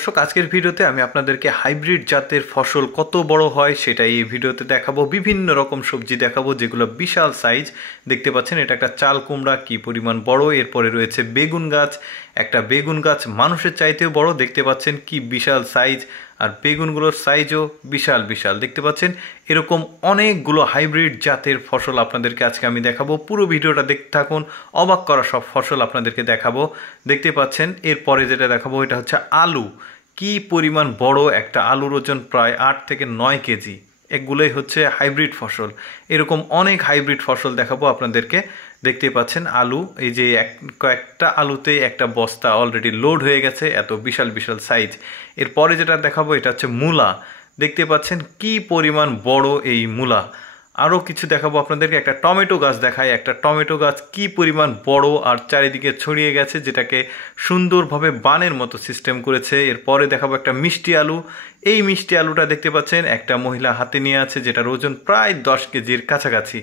দর্শক আজকের ভিডিওতে আমি আপনাদেরকে হাইব্রিড জাতের ফসল কত বড় হয় সেটাই এই ভিডিওতে দেখাবো। বিভিন্ন রকম সবজি দেখাবো যেগুলো বিশাল সাইজ। দেখতে পাচ্ছেন এটা একটা চাল কুমড়া, কি পরিমাণ বড়। এরপরে রয়েছে বেগুন গাছ, একটা বেগুন গাছ মানুষের চাইতেও বড়। দেখতে পাচ্ছেন কি বিশাল সাইজ, আর বেগুনগুলোর সাইজও বিশাল বিশাল। দেখতে পাচ্ছেন এরকম অনেকগুলো হাইব্রিড জাতের ফসল আপনাদেরকে আজকে আমি দেখাবো। পুরো ভিডিওটা দেখতে থাকুন, অবাক করা সব ফসল আপনাদেরকে দেখাবো। দেখতে পাচ্ছেন এরপরে যেটা দেখাবো এটা হচ্ছে আলু। কি পরিমাণ বড় একটা আলুর ওজন প্রায় 8 থেকে 9 কেজি। এগুলোই হচ্ছে হাইব্রিড ফসল। এরকম অনেক হাইব্রিড ফসল দেখাবো আপনাদেরকে। দেখতে পাচ্ছেন আলু, এই যে কয়েকটা আলুতে একটা বস্তা অলরেডি লোড হয়ে গেছে, এত বিশাল বিশাল সাইজ। এরপরে যেটা দেখাবো এটা হচ্ছে মূলা। দেখতে পাচ্ছেন কি পরিমাণ বড় এই মূলা। আরও কিছু দেখাবো আপনাদেরকে। একটা টমেটো গাছ দেখায়, একটা টমেটো গাছ কি পরিমাণ বড় আর চারিদিকে ছড়িয়ে গেছে, যেটাকে সুন্দরভাবে বানের মতো সিস্টেম করেছে। এরপরে দেখাবো একটা মিষ্টি আলু। এই মিষ্টি আলুটা দেখতে পাচ্ছেন একটা মহিলা হাতে নিয়ে আছে, যেটার ওজন প্রায় 10 কেজির কাছাকাছি।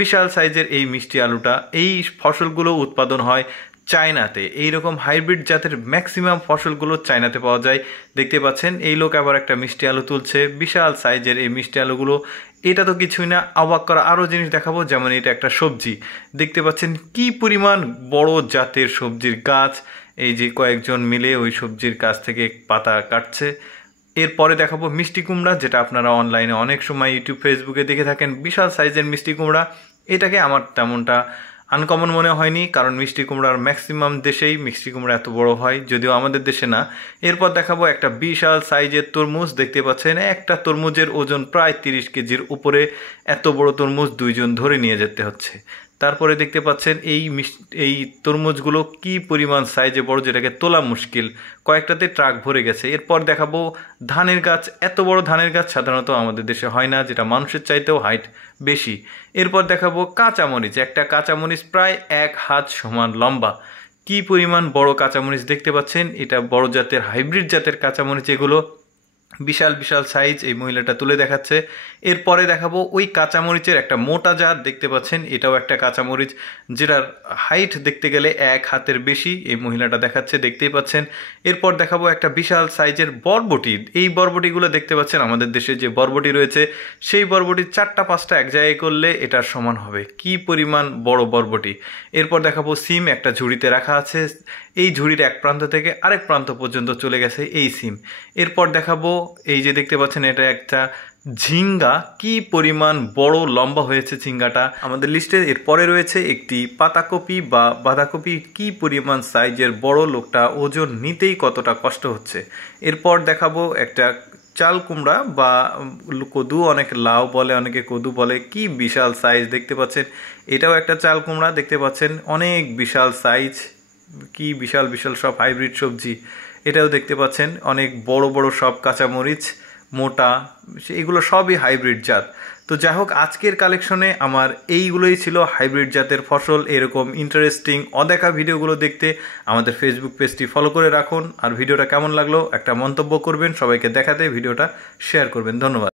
বিশাল সাইজের এই মিষ্টি আলুটা। এই ফসলগুলো উৎপাদন হয় চায়নাতে। এইরকম হাইব্রিড জাতের ম্যাক্সিমাম ফসলগুলো চায়নাতে পাওয়া যায়। দেখতে পাচ্ছেন এই লোক আবার একটা মিষ্টি আলু তুলছে, বিশাল সাইজের এই মিষ্টি আলুগুলো। এটা তো কিছুই না, অবাক করা আরও জিনিস দেখাবো। যেমন এটা একটা সবজি, দেখতে পাচ্ছেন কি পরিমাণ বড় জাতের সবজির গাছ। এই যে কয়েকজন মিলে ওই সবজির গাছ থেকে পাতা কাটছে। এরপরে দেখাবো মিষ্টি কুমড়া, যেটা আপনারা অনলাইনে অনেক সময় ইউটিউব ফেসবুকে দেখে থাকেন। বিশাল সাইজের মিষ্টি কুমড়া। এটাকে আমার তেমনটা আনকমন মনে হয়নি, কারণ মিষ্টি কুমড়ার ম্যাক্সিমাম দেশেই মিষ্টি কুমড়া এত বড় হয়, যদিও আমাদের দেশে না। এরপর দেখাবো একটা বিশাল সাইজের তরমুজ। দেখতে পাচ্ছেন একটা তরমুজের ওজন প্রায় 30 কেজির উপরে। এত বড় তরমুজ 2 জন ধরে নিয়ে যেতে হচ্ছে। তারপরে দেখতে পাচ্ছেন এই তরমুজগুলো কি পরিমাণ সাইজে বড়, যেটাকে তোলা মুশকিল। কয়েকটাতে ট্রাক ভরে গেছে। এরপর দেখাবো ধানের গাছ। এত বড় ধানের গাছ সাধারণত আমাদের দেশে হয় না, যেটা মানুষের চাইতেও হাইট বেশি। এরপর দেখাবো কাঁচামরিচ। একটা কাঁচামরিচ প্রায় 1 হাত সমান লম্বা। কি পরিমাণ বড় কাঁচামরিচ দেখতে পাচ্ছেন। এটা বড় জাতের হাইব্রিড জাতের কাঁচামরিচ এগুলো। বিশাল বিশাল সাইজ এই মহিলাটা তুলে দেখাচ্ছে। এরপরে দেখাবো ওই কাঁচামরিচের একটা মোটা জাত। দেখতে পাচ্ছেন এটাও একটা কাঁচামরিচ, যেটার হাইট দেখতে গেলে 1 হাতের বেশি। এই মহিলাটা দেখাচ্ছে, দেখতেই পাচ্ছেন। এরপর দেখাবো একটা বিশাল সাইজের বরবটি। এই বরবটিগুলো দেখতে পাচ্ছেন আমাদের দেশে যে বরবটি রয়েছে, সেই বরবটির 4টা 5টা এক জায়গায় করলে এটার সমান হবে। কি পরিমাণ বড় বরবটি। এরপর দেখাবো সিম। একটা ঝুড়িতে রাখা আছে। এই ঝুড়ির এক প্রান্ত থেকে আরেক প্রান্ত পর্যন্ত চলে গেছে এই সিম। এরপর দেখাবো এই যে দেখতে পাচ্ছেন এটা একটা ঝিঙ্গা। কি পরিমাণ বড় লম্বা হয়েছে ঝিঙ্গাটা আমাদের লিস্টে। এরপরে রয়েছে একটি পাতাকপি বা বাঁধাকপি। কি পরিমাণ সাইজের বড়, লোকটা ওজন নিতেই কতটা কষ্ট হচ্ছে। এরপর দেখাবো একটা চাল কুমড়া বা কদু, অনেকে লাউ বলে, অনেকে কদু বলে। কি বিশাল সাইজ দেখতে পাচ্ছেন। এটাও একটা চাল কুমড়া। দেখতে পাচ্ছেন অনেক বিশাল সাইজ। কি বিশাল বিশাল সব হাইব্রিড সবজি। এটাও দেখতে পাচ্ছেন অনেক বড় বড় সব কাঁচামরিচ, মোটা। এগুলো সবই হাইব্রিড জাত। তো যাই হোক, আজকের কালেকশনে আমার এইগুলোই ছিল হাইব্রিড জাতের ফসল। এরকম ইন্টারেস্টিং অদেখা ভিডিওগুলো দেখতে আমাদের ফেসবুক পেজটি ফলো করে রাখুন। আর ভিডিওটা কেমন লাগলো একটা মন্তব্য করবেন, সবাইকে দেখাতে ভিডিওটা শেয়ার করবেন। ধন্যবাদ।